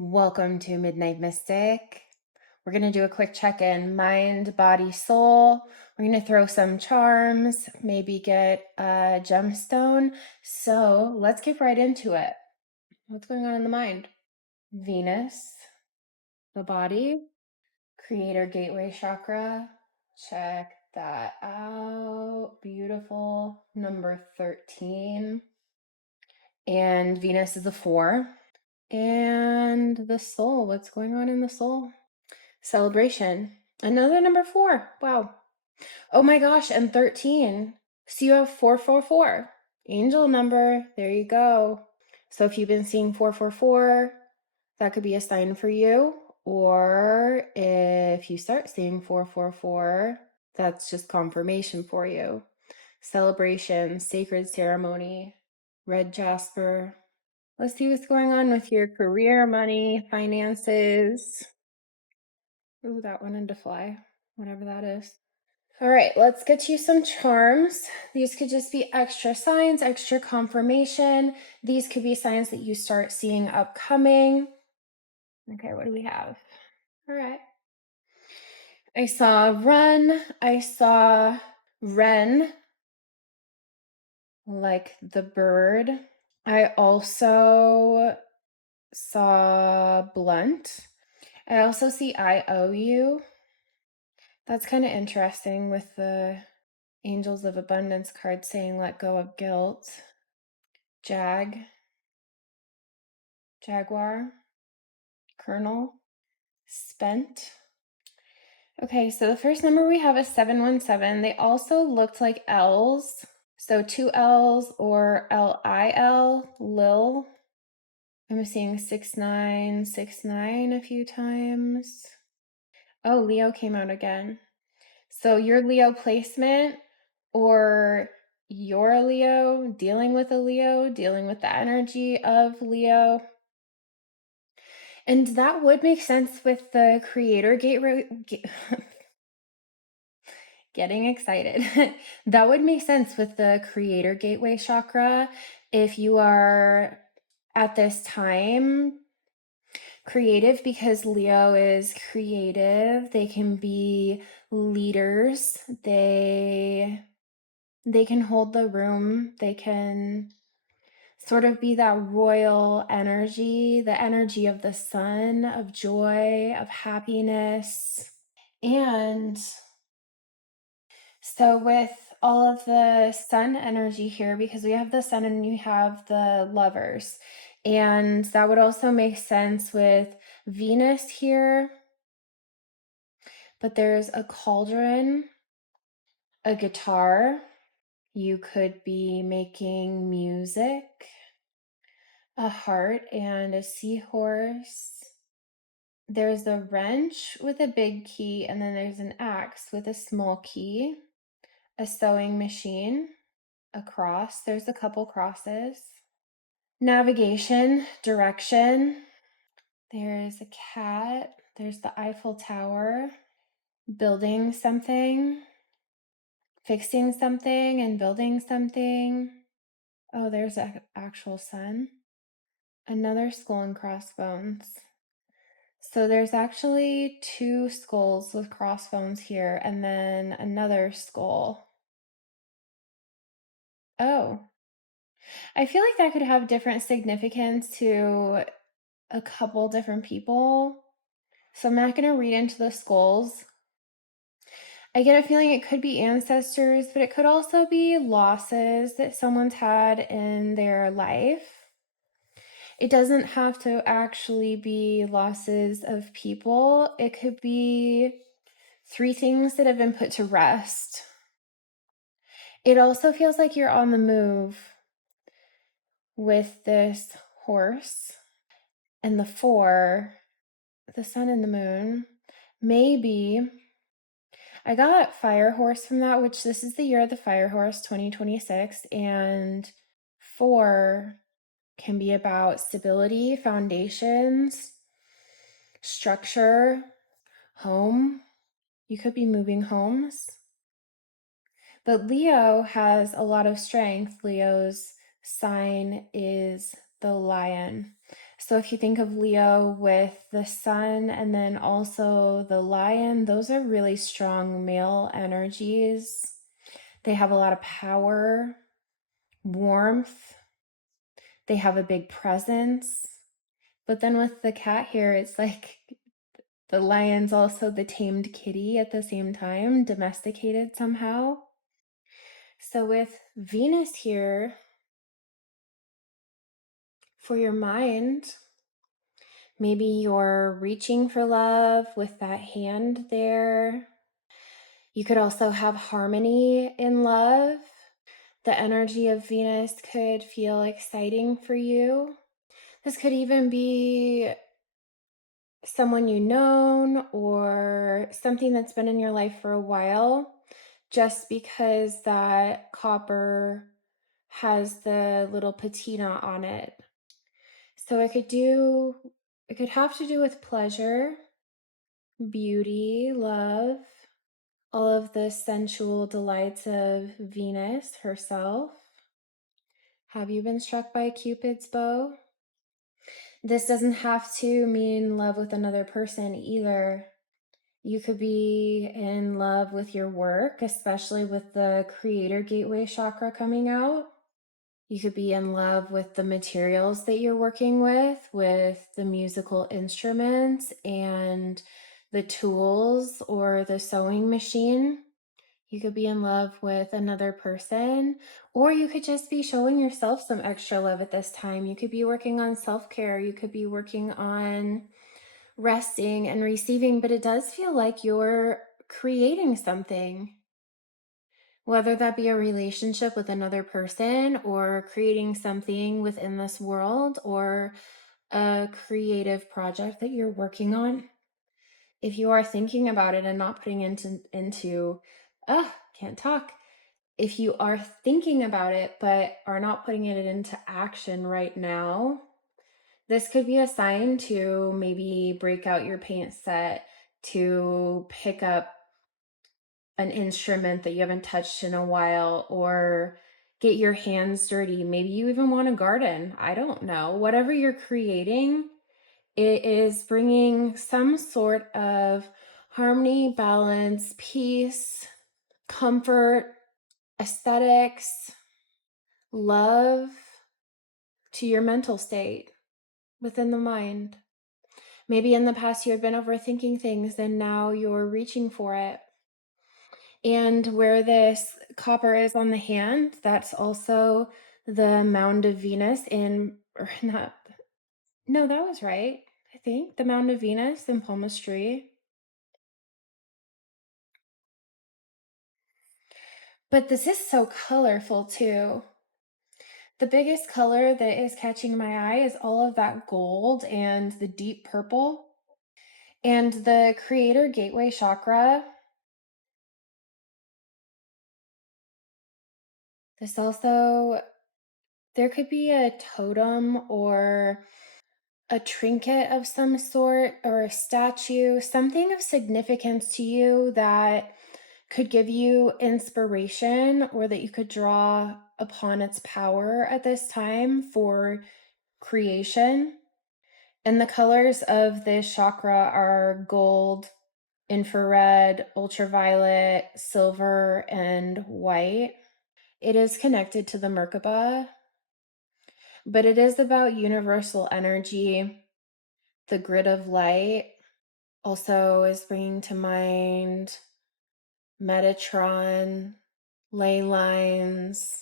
Welcome to Midnight Mystic. We're going to do a quick check-in, mind, body, soul. We're going to throw some charms, maybe get a gemstone. So let's get right into it. What's going on in the mind? Venus, the body, Creator Gateway Chakra. Check that out. Beautiful. Number 13. And Venus is a 4. And the soul, what's going on in the soul? Celebration. Another number 4. Wow. Oh my gosh, and 13. So you have 444. Angel number. There you go. So if you've been seeing 444, that could be a sign for you. Or if you start seeing 444, that's just confirmation for you. Celebration, sacred ceremony, red Jasper. Let's see what's going on with your career, money, finances. Ooh, that wanted to fly, whatever that is. All right, let's get you some charms. These could just be extra signs, extra confirmation. These could be signs that you start seeing upcoming. Okay, what do we have? All right. I saw run. I saw wren, like the bird. I also saw blunt. I also see I owe you. That's kind of interesting with the Angels of Abundance card saying let go of guilt. Jaguar, Colonel, spent. Okay, so the first number we have is 717. They also looked like L's. So 2 L's or Lil, Lil. I'm seeing 6969 a few times. Oh, Leo came out again. So your Leo placement, or you're a Leo, dealing with a Leo, dealing with the energy of Leo. And that would make sense with the Creator Gateway. Getting excited. That would make sense with the Creator Gateway Chakra. If you are at this time creative, because Leo is creative, they can be leaders. They can hold the room. They can sort of be that royal energy, the energy of the sun, of joy, of happiness. And so with all of the sun energy here, because we have the sun and you have the lovers, and that would also make sense with Venus here. But there's a cauldron, a guitar. You could be making music, a heart and a seahorse. There's a wrench with a big key, and then there's an axe with a small key, a sewing machine, a cross. There's a couple crosses. Navigation, direction. There's a cat. There's the Eiffel Tower. Building something, fixing something and building something. Oh, there's an actual sun. Another skull and crossbones. So there's actually 2 skulls with crossbones here, and then another skull. Oh, I feel like that could have different significance to a couple different people. So I'm not going to read into the skulls. I get a feeling it could be ancestors, but it could also be losses that someone's had in their life. It doesn't have to actually be losses of people. It could be 3 things that have been put to rest. It also feels like you're on the move with this horse and the 4, the sun and the moon. Maybe I got fire horse from that, which this is the year of the fire horse, 2026, and 4 can be about stability, foundations, structure, home. You could be moving homes. But Leo has a lot of strength. Leo's sign is the lion. So if you think of Leo with the sun and then also the lion, those are really strong male energies. They have a lot of power, warmth. They have a big presence. But then with the cat here, it's like the lion's also the tamed kitty at the same time, domesticated somehow. So with Venus here, for your mind, maybe you're reaching for love with that hand there. You could also have harmony in love. The energy of Venus could feel exciting for you. This could even be someone you've known or something that's been in your life for a while, just because that copper has the little patina on it. So it could have to do with pleasure, beauty, love, all of the sensual delights of Venus herself. Have you been struck by Cupid's bow? This doesn't have to mean love with another person either. You could be in love with your work, especially with the Creator Gateway Chakra coming out. You could be in love with the materials that you're working with the musical instruments and the tools or the sewing machine. You could be in love with another person, or you could just be showing yourself some extra love at this time. You could be working on self-care. You could be working on resting and receiving, but it does feel like you're creating something, whether that be a relationship with another person or creating something within this world or a creative project that you're working on. If you are thinking about it and not putting can't talk. If you are thinking about it but are not putting it into action right now, this could be a sign to maybe break out your paint set, to pick up an instrument that you haven't touched in a while, or get your hands dirty. Maybe you even want to garden. I don't know. Whatever you're creating, it is bringing some sort of harmony, balance, peace, comfort, aesthetics, love to your mental state within the mind. Maybe in the past you had been overthinking things and now you're reaching for it. And where this copper is on the hand, that's also the mound of Venus or not. No, that was right. I think the mound of Venus in palmistry. But this is so colorful too. The biggest color that is catching my eye is all of that gold and the deep purple. And the Creator Gateway Chakra, there could be a totem or a trinket of some sort or a statue, something of significance to you that could give you inspiration or that you could draw upon its power at this time for creation. And the colors of this chakra are gold, infrared, ultraviolet, silver, and white. It is connected to the Merkaba, but it is about universal energy, the grid of light. Also is bringing to mind Metatron, ley lines,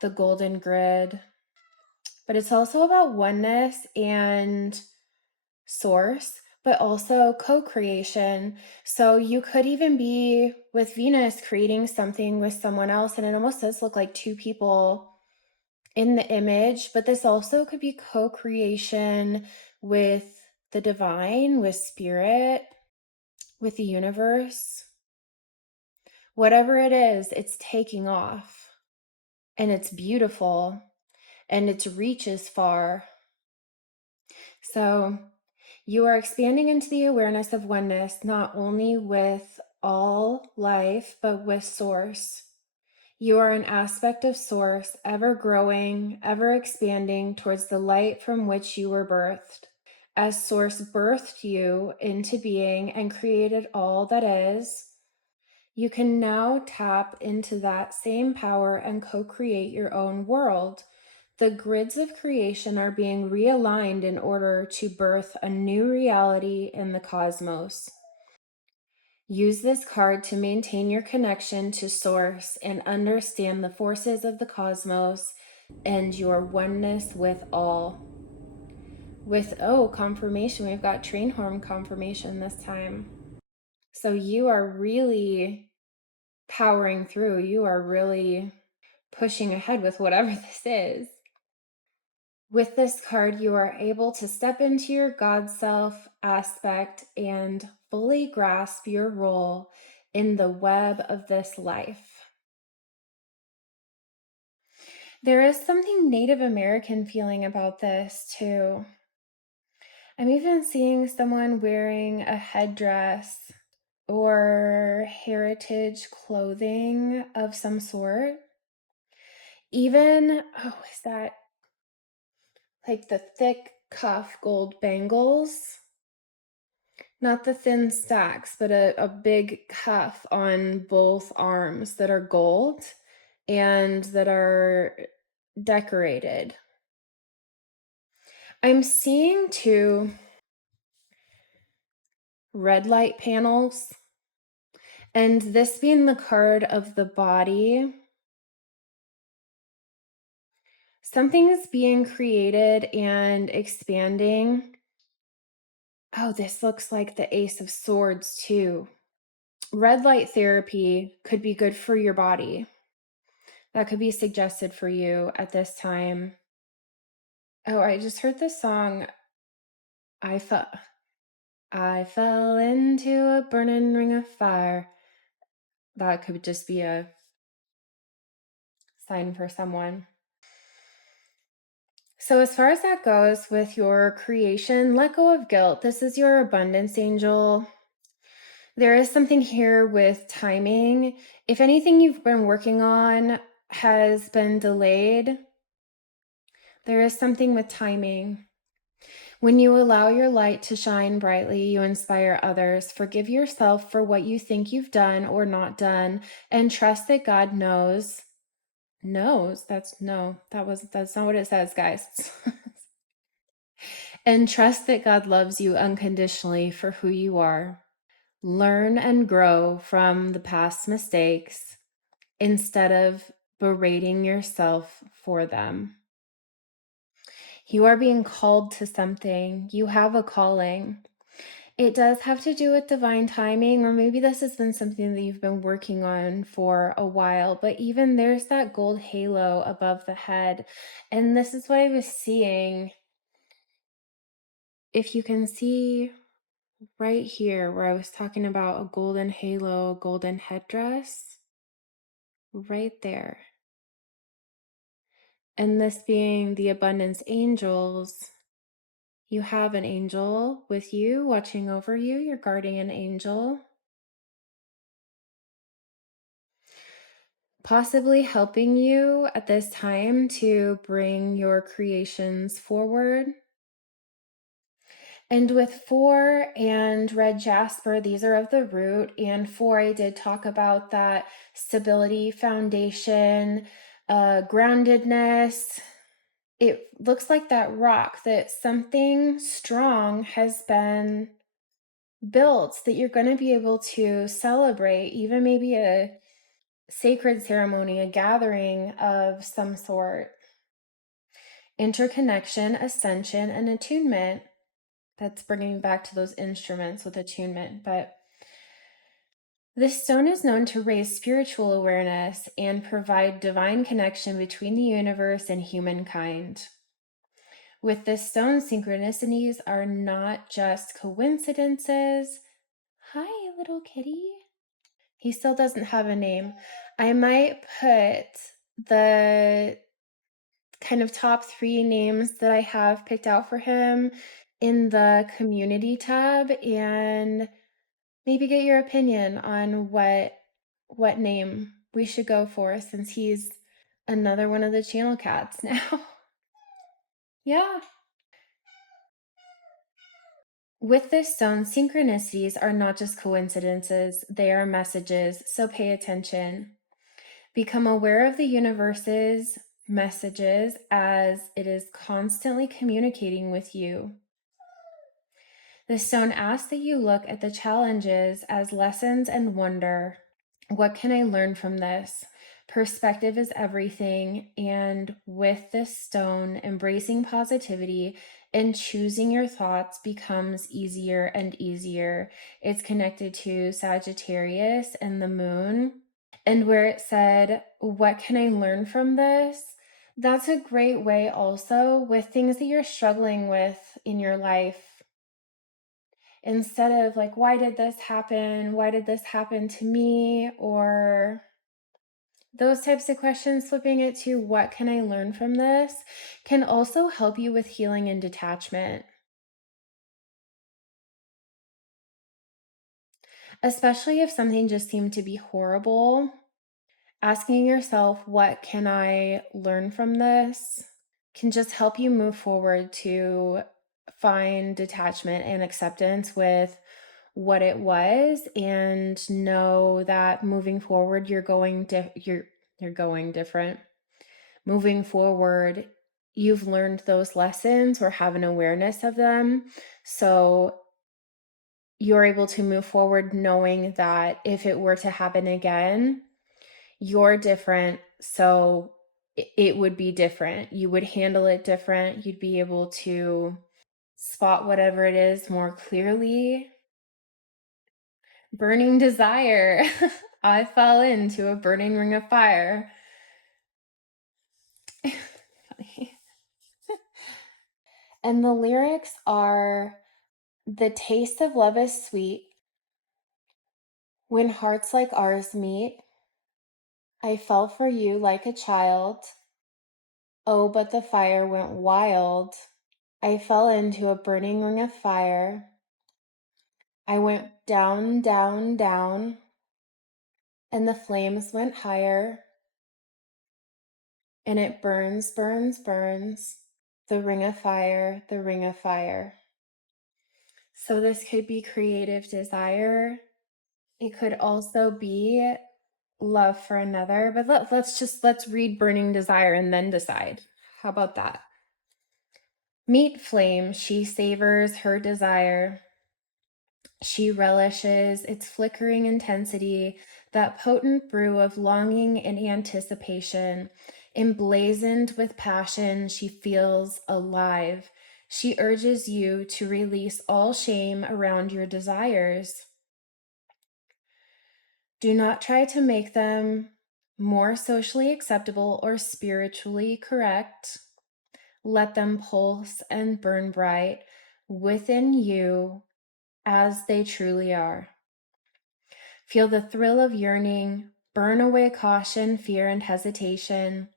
the golden grid. But it's also about oneness and source, but also co-creation. So you could even be with Venus creating something with someone else, and it almost does look like two people in the image, but this also could be co-creation with the divine, with spirit, with the universe. Whatever it is, it's taking off and it's beautiful and its reach is far. So you are expanding into the awareness of oneness, not only with all life, but with source. You are an aspect of Source, ever growing, ever expanding towards the light from which you were birthed. As Source birthed you into being and created all that is, you can now tap into that same power and co-create your own world. The grids of creation are being realigned in order to birth a new reality in the cosmos. Use this card to maintain your connection to Source and understand the forces of the cosmos and your oneness with all. With, confirmation, we've got train horn confirmation this time. So you are really powering through. You are really pushing ahead with whatever this is. With this card, you are able to step into your God self aspect and fully grasp your role in the web of this life. There is something Native American feeling about this too. I'm even seeing someone wearing a headdress or heritage clothing of some sort. Even, is that like the thick cuff gold bangles? Not the thin stacks, but a big cuff on both arms that are gold and that are decorated. I'm seeing too red light panels, and this being the card of the body. Something is being created and expanding. Oh, this looks like the Ace of Swords too. Red light therapy could be good for your body. That could be suggested for you at this time. Oh, I just heard the song. I fell into a burning ring of fire. That could just be a sign for someone. So as far as that goes with your creation, let go of guilt. This is your abundance angel. There is something here with timing. If anything you've been working on has been delayed, there is something with timing. When you allow your light to shine brightly, you inspire others. Forgive yourself for what you think you've done or not done, and trust that God knows. That's not what it says, guys. And trust that God loves you unconditionally for who you are. Learn and grow from the past mistakes instead of berating yourself for them. You are being called to something. You have a calling. It does have to do with divine timing, or maybe this has been something that you've been working on for a while, but even there's that gold halo above the head. And this is what I was seeing. If you can see right here where I was talking about a golden halo, golden headdress, right there. And this being the abundance angels, you have an angel with you watching over you, your guardian angel, possibly helping you at this time to bring your creations forward. And with 4 and red Jasper, these are of the root. And 4, I did talk about that stability, foundation, groundedness. It looks like that rock, that something strong has been built that you're going to be able to celebrate, even maybe a sacred ceremony, a gathering of some sort. Interconnection, ascension, and attunement. That's bringing me back to those instruments with attunement. But this stone is known to raise spiritual awareness and provide divine connection between the universe and humankind. With this stone, synchronicities are not just coincidences. Hi, little kitty. He still doesn't have a name. I might put the kind of top 3 names that I have picked out for him in the community tab and maybe get your opinion on what name we should go for since he's another one of the channel cats now. Yeah. With this stone, synchronicities are not just coincidences, they are messages, so pay attention. Become aware of the universe's messages as it is constantly communicating with you. The stone asks that you look at the challenges as lessons and wonder. What can I learn from this? Perspective is everything. And with this stone, embracing positivity and choosing your thoughts becomes easier and easier. It's connected to Sagittarius and the moon. And where it said, what can I learn from this? That's a great way also with things that you're struggling with in your life. Instead of like, why did this happen? Why did this happen to me? Or those types of questions, flipping it to what can I learn from this can also help you with healing and detachment. Especially if something just seemed to be horrible, asking yourself, what can I learn from this, can just help you move forward to find detachment and acceptance with what it was, and know that moving forward you're going different. Moving forward, you've learned those lessons or have an awareness of them, so you're able to move forward knowing that if it were to happen again, you're different, so it would be different. You would handle it different. You'd be able to spot whatever it is more clearly. Burning desire. I fell into a burning ring of fire. Funny. And the lyrics are, the taste of love is sweet. When hearts like ours meet, I fell for you like a child. Oh, but the fire went wild. I fell into a burning ring of fire. I went down, down, down, and the flames went higher. And it burns, burns, burns. The ring of fire, the ring of fire. So this could be creative desire. It could also be love for another, but let's read burning desire and then decide. How about that? Meet flame, she savors her desire. She relishes its flickering intensity, that potent brew of longing and anticipation. Emblazoned with passion, she feels alive. She urges you to release all shame around your desires. Do not try to make them more socially acceptable or spiritually correct. Let them pulse and burn bright within you as they truly are. Feel the thrill of yearning, burn away caution, fear, and hesitation.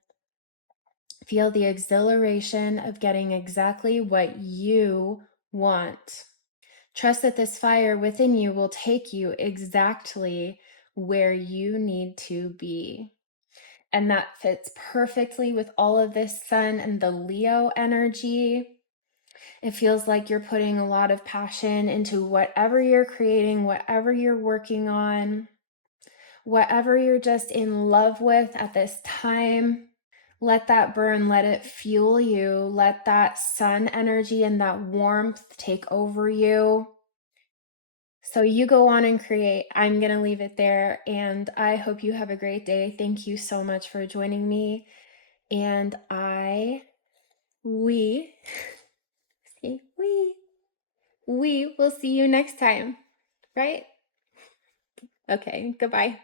Feel the exhilaration of getting exactly what you want. Trust that this fire within you will take you exactly where you need to be. And that fits perfectly with all of this sun and the Leo energy. It feels like you're putting a lot of passion into whatever you're creating, whatever you're working on, whatever you're just in love with at this time. Let that burn, let it fuel you, let that sun energy and that warmth take over you. So you go on and create. I'm going to leave it there, and I hope you have a great day. Thank you so much for joining me. And we will see you next time, right? Okay, goodbye.